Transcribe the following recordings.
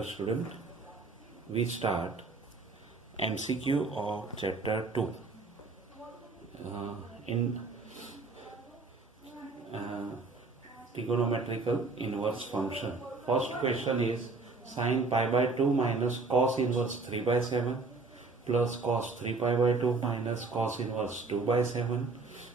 Dear student, we start MCQ of chapter 2 in trigonometrical inverse function. First question is sin pi by 2 minus cos inverse 3 by 7 plus cos 3 pi by 2 minus cos inverse 2 by 7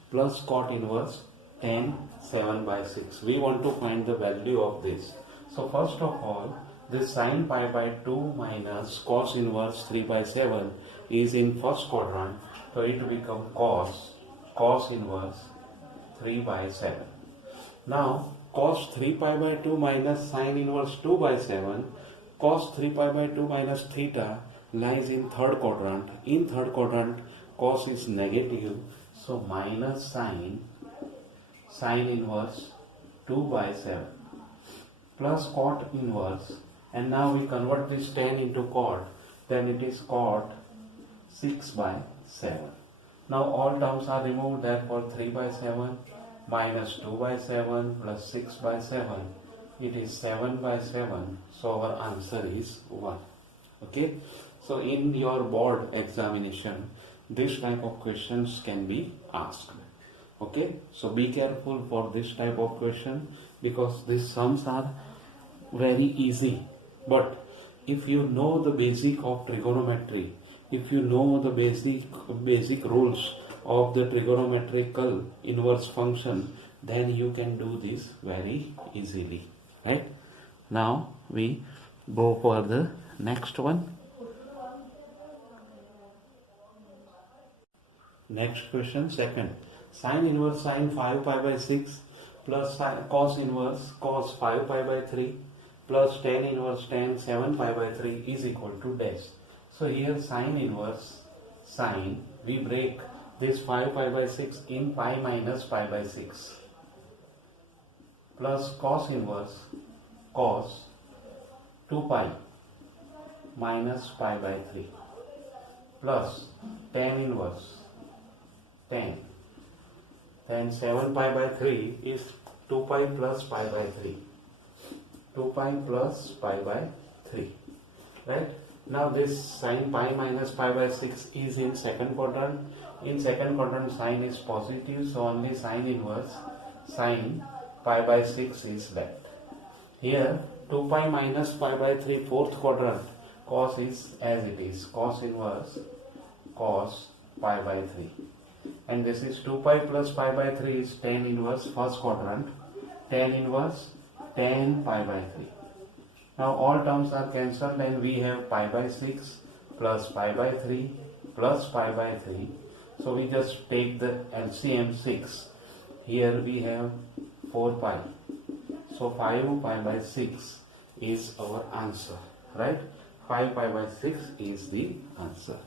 plus cot inverse tan 7 by 6. We want to find the value of this. So first of all, this sin pi by 2 minus cos inverse 3 by 7 is in first quadrant, so it become cos inverse 3 by 7. Now cos 3 pi by 2 minus sin inverse 2 by 7, cos 3 pi by 2 minus theta lies in third quadrant. In third quadrant, cos is negative, so minus sin inverse 2 by 7 plus cot inverse, and now we convert this tan into cot, then it is cot 6 by 7. Now all terms are removed, therefore 3 by 7 minus 2 by 7 plus 6 by 7, it is 7 by 7, so our answer is 1. Okay, so in your board examination, this type of questions can be asked. Okay, so be careful for this type of question because these sums are very easy. But if you know the basic of trigonometry, if you know the basic rules of the trigonometrical inverse function, then you can do this very easily. Right? Now we go for the next one. Next question, second. Sin inverse sin 5 pi by 6 plus cos inverse cos 5 pi by 3 plus tan inverse tan 7 pi by 3 is equal to dash. So here sin inverse sin, we break this 5 pi by 6 in pi minus pi by 6 plus cos inverse cos 2 pi minus pi by 3 plus tan inverse tan 7 pi by 3 is 2 pi plus pi by 3. 2 pi plus pi by 3. Right? Now this sin pi minus pi by 6 is in second quadrant. In second quadrant sin is positive, so only sin inverse sin pi by 6 is left. Here 2 pi minus pi by 3 fourth quadrant, cos is as it is, cos inverse cos pi by 3. And this is 2 pi plus pi by 3 is tan inverse first quadrant, tan inverse tan pi by 3. Now all terms are cancelled and we have pi by 6 plus pi by 3 plus pi by 3. So we just take the LCM 6. Here we have 4 pi. So 5 pi by 6 is our answer. Right? 5 pi by 6 is the answer.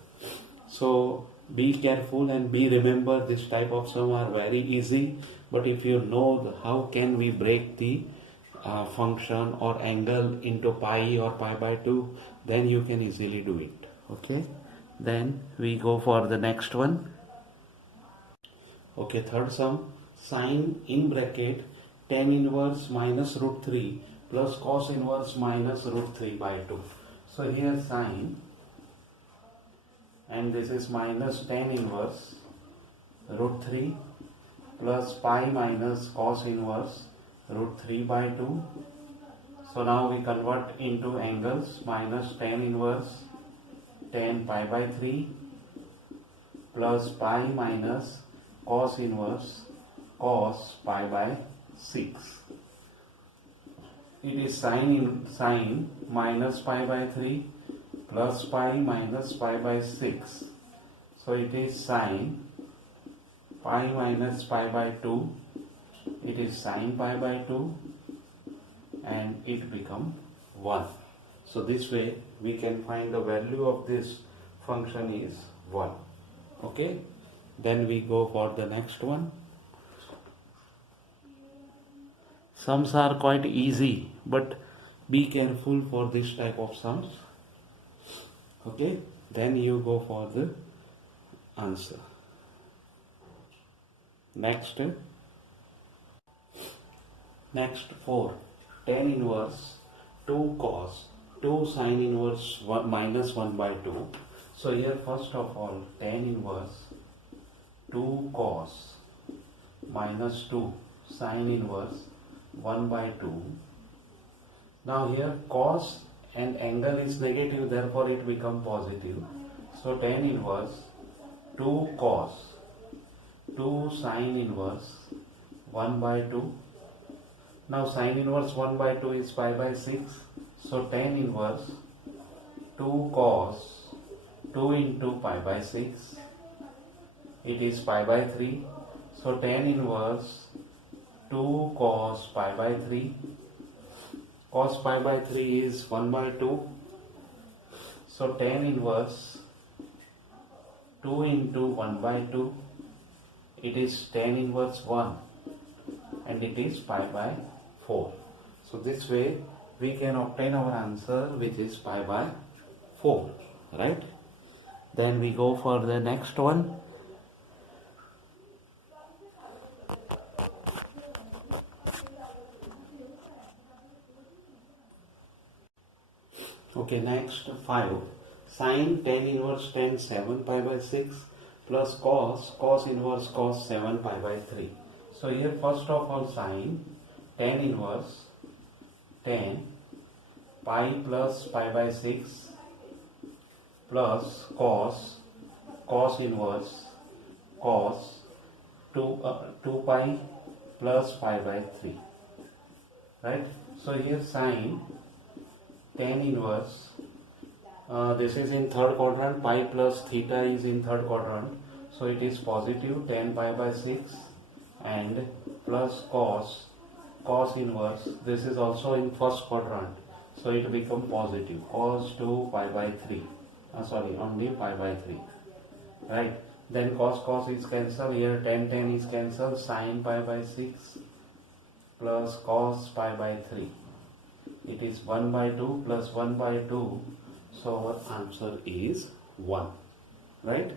So be careful and remember this type of sum are very easy, but if you know how can we break the function or angle into pi or pi by 2, then you can easily do it. Okay, then we go for the next one. Okay, third sum, sin in bracket tan inverse minus root 3 plus cos inverse minus root 3 by 2. So here sin, and this is minus tan inverse root 3 plus pi minus cos inverse root 3 by 2. So now we convert into angles, minus tan inverse tan pi by 3 plus pi minus cos inverse cos pi by 6. It is sin minus pi by 3 plus pi minus pi by 6. So it is sin pi minus pi by 2. It is sin pi by 2 and it become 1. So this way we can find the value of this function is 1. Okay. Then we go for the next one. Sums are quite easy, but be careful for this type of sums. Okay, then you go for the answer. Next 4, tan inverse 2 cos 2 sine inverse 1 minus 1 by 2. So here first of all tan inverse 2 cos minus 2 sine inverse 1 by 2. Now here cos and angle is negative, therefore it become positive. So tan inverse 2 cos 2 sine inverse 1 by 2. Now sine inverse 1 by 2 is pi by 6. So tan inverse 2 cos 2 into pi by 6. It is pi by 3. So tan inverse 2 cos pi by 3. Cos pi by 3 is 1 by 2. So tan inverse 2 into 1 by 2. It is tan inverse 1 and it is pi by 4. So this way we can obtain our answer, which is pi by 4, right? Then we go for the next one. Okay, next 5. Sin tan inverse tan 7 pi by 6 plus cos inverse cos 7 pi by 3. So here first of all sin tan inverse tan pi plus pi by 6 plus cos inverse cos 2 pi plus pi by 3, right? So here sin tan inverse, this is in third quadrant, pi plus theta is in third quadrant, so it is positive tan pi by 6 and plus cos inverse, this is also in first quadrant, so it become positive cos 2 pi by 3, only pi by 3, right? Then cos is cancelled, here tan is cancelled, sin pi by 6 plus cos pi by 3. It is 1 by 2 plus 1 by 2. So our answer is 1. Right?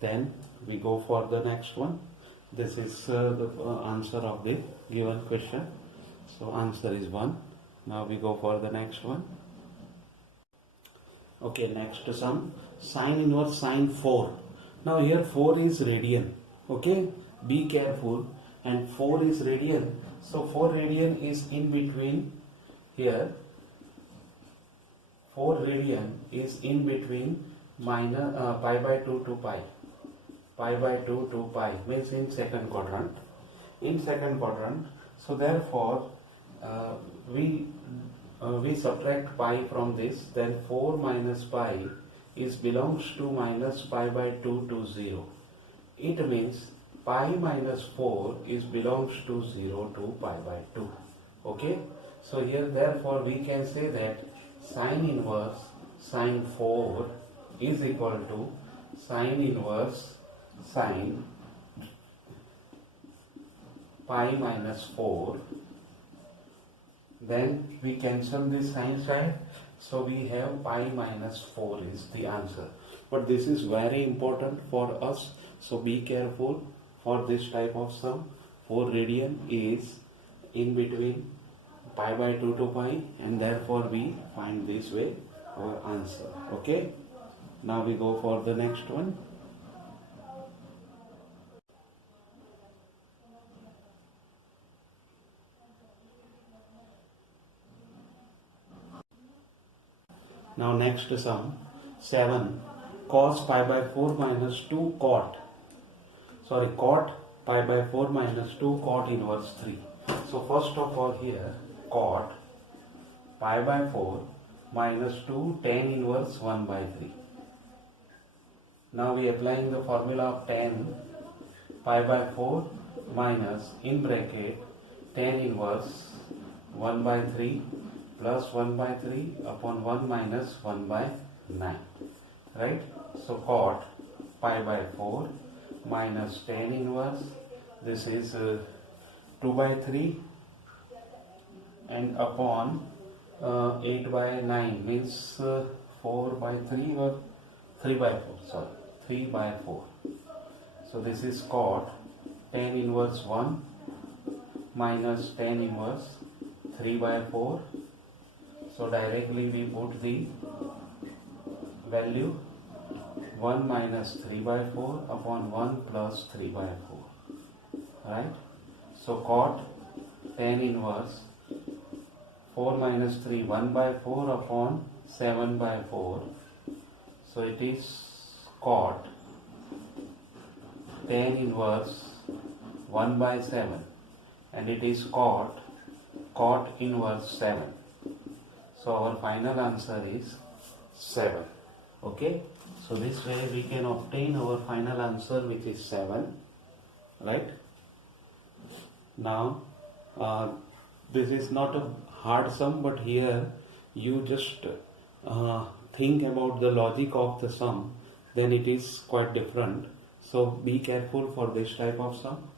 Then we go for the next one. This is the answer of the given question. So answer is 1. Now we go for the next one. Okay, next sum. Sine inverse sine 4. Now here 4 is radian. Okay, be careful. And 4 is radian. So 4 radian is in between. Here 4 radian is in between minus pi by 2 to pi by 2 to pi, means in second quadrant, so therefore we subtract pi from this, then 4 minus pi is belongs to minus pi by 2 to 0. It means pi minus 4 is belongs to 0 to pi by 2. Okay, so here therefore we can say that sine inverse sine 4 is equal to sine inverse sine pi minus 4. Then we cancel this sine side, so we have pi minus 4 is the answer. But this is very important for us, so be careful for this type of sum. 4 radian is in between pi by 2 to pi, and therefore we find this way our answer. Okay, now we go for the next one. Now next sum 7 cos pi by 4 minus 2 cot pi by 4 minus 2 cot inverse 3. So first of all here cot pi by 4 minus 2 tan inverse 1 by 3. Now we applying the formula of tan pi by 4 minus in bracket tan inverse 1 by 3 plus 1 by 3 upon 1 minus 1 by 9. Right? So cot pi by 4 minus tan inverse, this is 2 by 3 and upon 8 by 9, means 4 by 3 or 3 by 4, 3 by 4. So this is cot tan inverse 1 minus tan inverse 3 by 4. So directly we put the value 1 minus 3 by 4 upon 1 plus 3 by 4. Right? So cot tan inverse 4 minus 3, 1 by 4 upon 7 by 4. So it is cot tan inverse 1 by 7, and it is cot inverse 7. So our final answer is 7. Okay, so this way we can obtain our final answer, which is 7. Right? Now this is not a hard sum, but here you just think about the logic of the sum, then it is quite different. So be careful for this type of sum.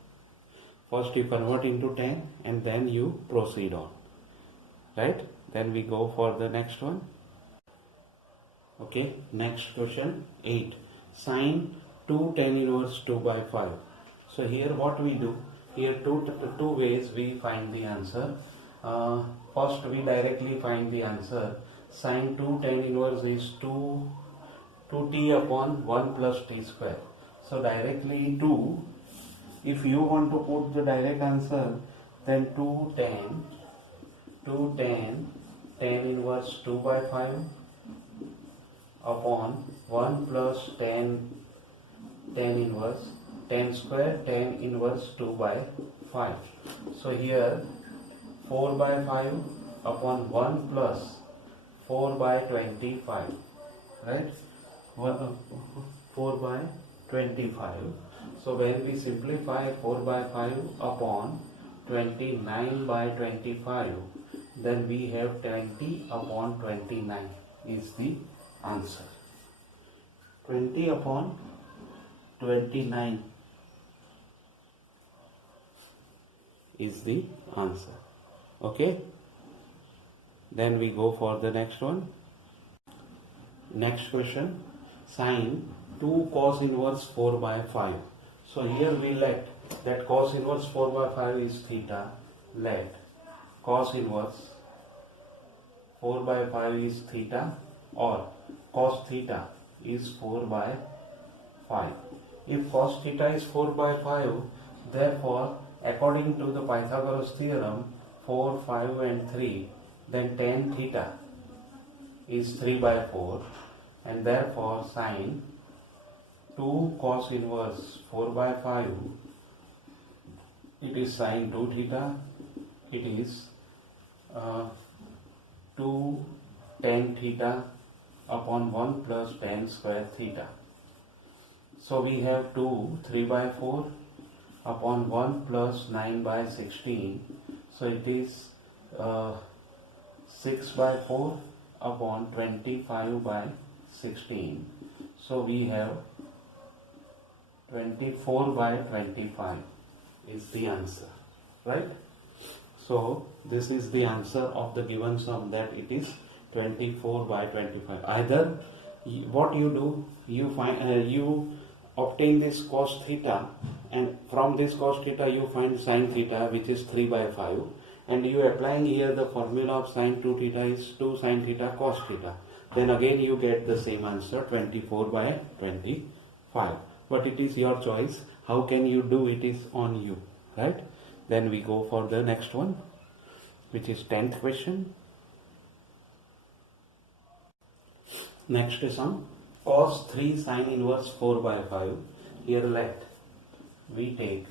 First you convert into 10 and then you proceed on. Right? Then we go for the next one. Okay, next question 8. Sine 2 tan inverse 2 by 5. So here what we do, here two ways we find the answer. First we directly find the answer. Sine 2 tan inverse is 2t upon 1 plus t square. So directly 2, if you want to put the direct answer, then 2 tan tan inverse 2 by 5 upon 1 plus tan inverse tan square tan inverse 2 by 5. So here 4 by 5 upon 1 plus 4 by 25. Right? 4 by 25. So when we simplify 4 by 5 upon 29 by 25, then we have 20 upon 29 is the answer. 20 upon 29 is the answer. Okay? Then we go for the next one. Next question. Sine 2 cos inverse 4 by 5. So here we let that cos inverse 4 by 5 is theta. Let cos inverse 4 by 5 is theta, or cos theta is 4 by 5. If cos theta is 4 by 5, therefore according to the Pythagoras theorem 4, 5 and 3, then tan theta is 3 by 4, and therefore sine 2 cos inverse 4 by 5, it is sine 2 theta, it is 2 tan theta upon 1 plus tan square theta. So we have 2 3 by 4 upon 1 plus 9 by 16. So it is 6 by 4 upon 25 by 16. So we have 24 by 25 is the answer. Right? So this is the answer of the given sum, that it is 24 by 25. Either what you do, you find you obtain this cos theta, and from this cos theta you find sin theta, which is 3 by 5, and you applying here the formula of sin 2 theta is 2 sin theta cos theta. Then again you get the same answer, 24 by 25. But it is your choice. How can you do it is on you. Right? Then we go for the next one, which is 10th question. Next sum, cos 3 sin inverse 4 by 5. Here let we take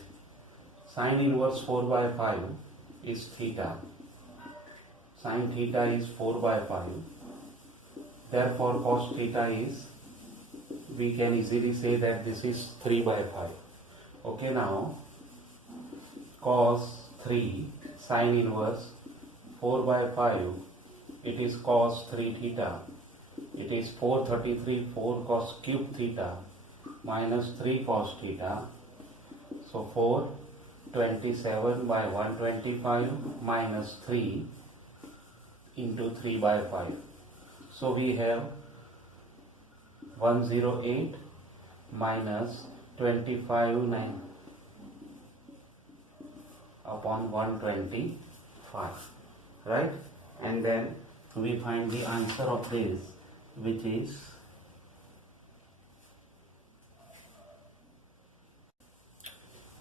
sin inverse 4 by 5 is theta. Sin theta is 4 by 5. Therefore cos theta is, we can easily say that this is 3 by 5. Okay, now cos 3 sin inverse 4 by 5, it is cos 3 theta. It is 433 4 cos cube theta minus 3 cos theta. So 427 by 125 minus 3 into 3 by 5. So we have 108 minus 25 upon 125. Right? And then we find the answer of this, which is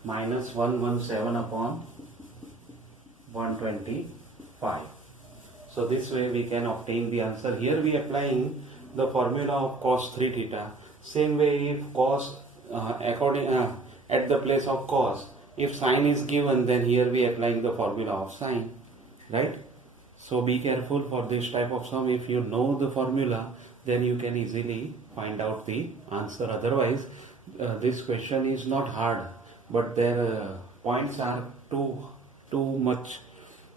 minus 117 upon 125. So this way we can obtain the answer. Here we applying the formula of cos 3 theta. Same way, if cos at the place of cos, if sine is given, then here we applying the formula of sine, right? So be careful for this type of sum. If you know the formula, then you can easily find out the answer. Otherwise, this question is not hard, but their points are too much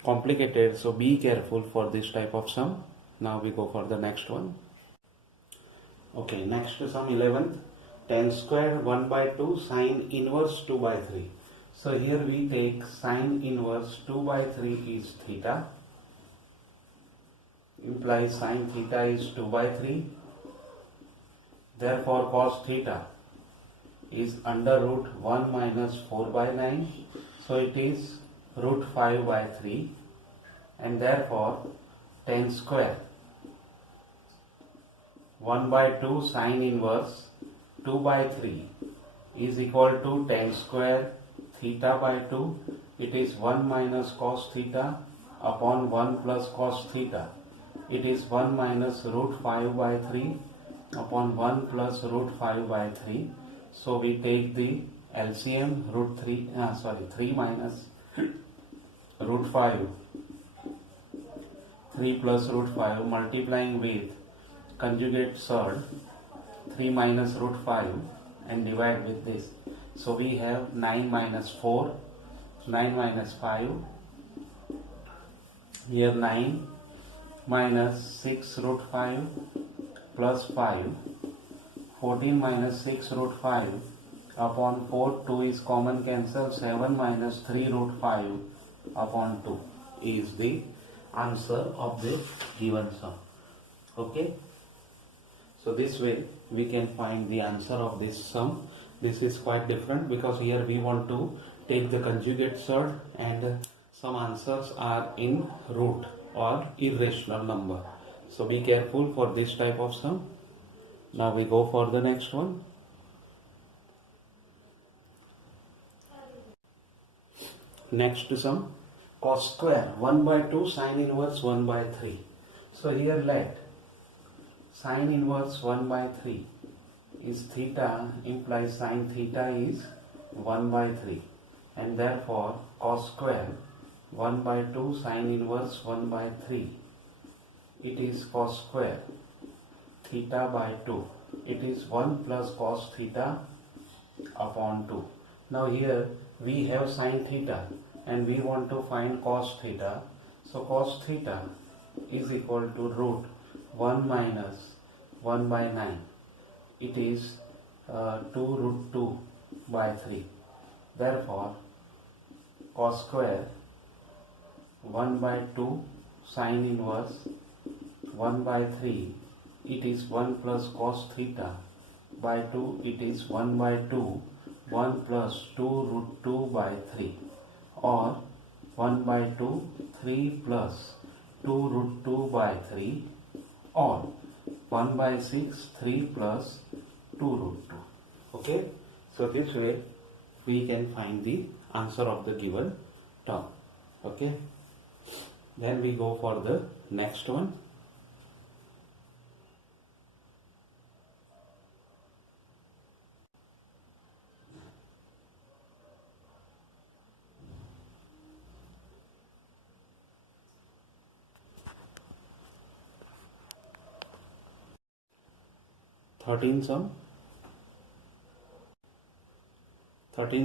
complicated. So be careful for this type of sum. Now we go for the next one. Okay, next sum 11th. Tan square 1 by 2 sine inverse 2 by 3. So here we take sine inverse 2 by 3 is theta, implies sine theta is 2 by 3. Therefore cos theta is under root 1 minus 4 by 9. So it is root 5 by 3, and therefore tan square 1 by 2 sine inverse 2 by 3 is equal to tan square theta by 2. It is 1 minus cos theta upon 1 plus cos theta. It is 1 minus root 5 by 3 upon 1 plus root 5 by 3. So we take the LCM, 3 minus root 5, 3 plus root 5 multiplying with conjugate surd 3 minus root 5 and divide with this. So we have 9 minus 4, 9 minus 5, here 9 minus 6 root 5 plus 5, 14 minus 6 root 5 upon 4, 2 is common cancel, 7 minus 3 root 5 upon 2 is the answer of the given sum. Okay, so this way we can find the answer of this sum. This is quite different because here we want to take the conjugate surd and some answers are in root or irrational number. So be careful for this type of sum. Now we go for the next one. Next sum, cos square 1 by 2 sine inverse 1 by 3. So here let sine inverse 1 by 3 is theta, implies sine theta is 1 by 3, and therefore cos square 1 by 2 sine inverse 1 by 3, it is cos square theta by 2. It is 1 plus cos theta upon 2. Now here we have sine theta and we want to find cos theta. So cos theta is equal to root 1 minus 1 by 9. It is 2 root 2 by 3. Therefore cos square 1 by 2 sine inverse 1 by 3, it is 1 plus cos theta by 2, it is 1 by 2, 1 plus 2 root 2 by 3, or 1 by 2, 3 plus 2 root 2 by 3, or 1 by 6, 3 plus 2 root 2. Okay, so this way we can find the answer of the given term. Okay, then we go for the next one. Thirteenth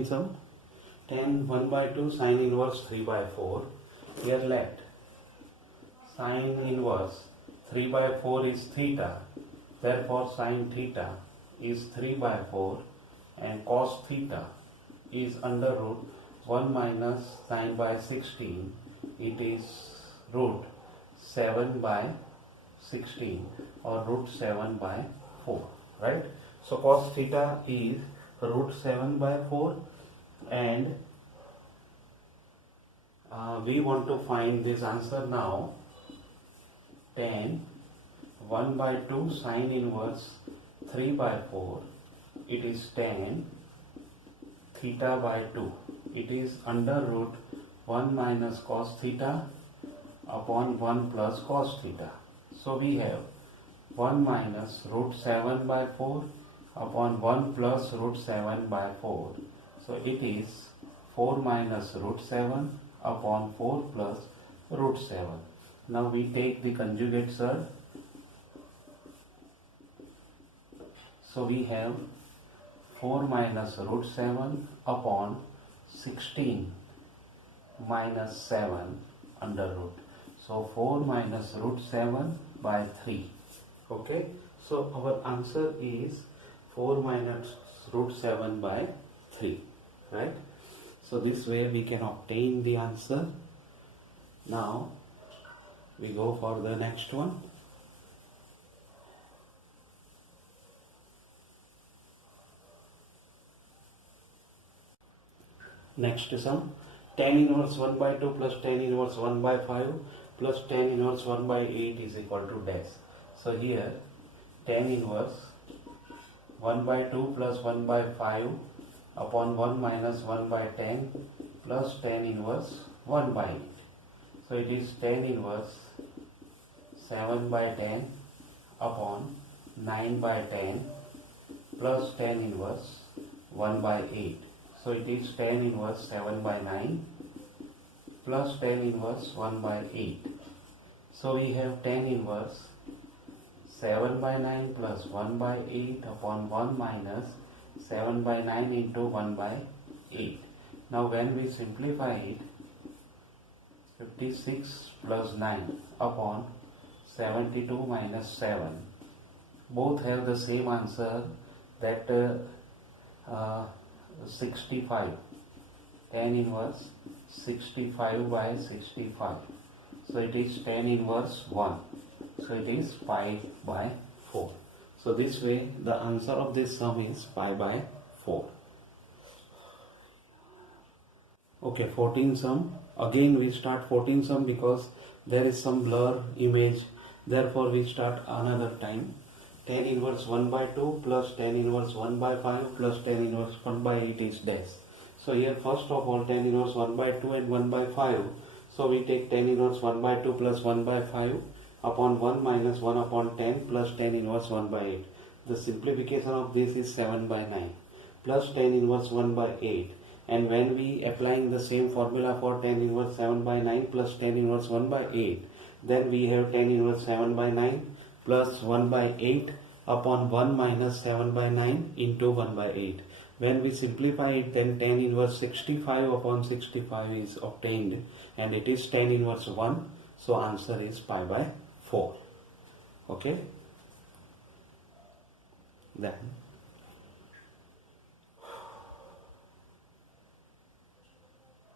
sum, tan 1 by 2 sine inverse 3 by 4. Here let sine inverse 3 by 4 is theta, therefore sine theta is 3 by 4, and cos theta is under root 1 minus 9 by 16, it is root 7 by 16 or root 7 by 4, right? So cos theta is root 7 by 4, and we want to find this answer now. tan 1 by 2 sine inverse 3 by 4. It is tan theta by 2. It is under root 1 minus cos theta upon 1 plus cos theta. So we have 1 minus root 7 by 4 upon 1 plus root 7 by 4. So it is 4 minus root 7 upon 4 plus root 7. Now we take the conjugate, sir. So we have 4 minus root 7 upon 16 minus 7 under root. So 4 minus root 7 by 3. Okay. So our answer is 4 minus root 7 by 3. Right. So this way we can obtain the answer. Now we go for the next one. Next sum, tan inverse 1 by 2 plus tan inverse 1 by 5 plus tan inverse 1 by 8 is equal to dash. So here tan inverse 1 by 2 plus 1 by 5 upon 1 minus 1 by 10 plus tan inverse 1 by 8. So it is tan inverse 7 by 10 upon 9 by 10 plus tan inverse 1 by 8. So it is tan inverse 7 by 9 plus tan inverse 1 by 8. So we have tan inverse 7 by 9 plus 1 by 8 upon 1 minus 7 by 9 into 1 by 8. Now when we simplify it, 56 plus 9 upon 72 minus 7. Both have the same answer, that 65. Tan inverse 65 by 65. So it is tan inverse 1. So it is pi by 4. So this way the answer of this sum is pi by 4. Okay, 14 sum. Again we start 14 sum because there is some blur image. Therefore we start another time. Tan inverse 1 by 2 plus tan inverse 1 by 5 plus tan inverse 1 by 8 is dash. So here first of all tan inverse 1 by 2 and 1 by 5. So we take tan inverse 1 by 2 plus 1 by 5 upon 1 minus 1 upon 10 plus tan inverse 1 by 8. The simplification of this is 7 by 9 plus tan inverse 1 by 8. And when we applying the same formula for tan inverse 7 by 9 plus tan inverse 1 by 8, then we have tan inverse 7 by 9 plus 1 by 8 upon 1 minus 7 by 9 into 1 by 8. When we simplify it, then tan inverse 65 upon 65 is obtained, and it is tan inverse 1. So answer is pi by 4. Okay. Then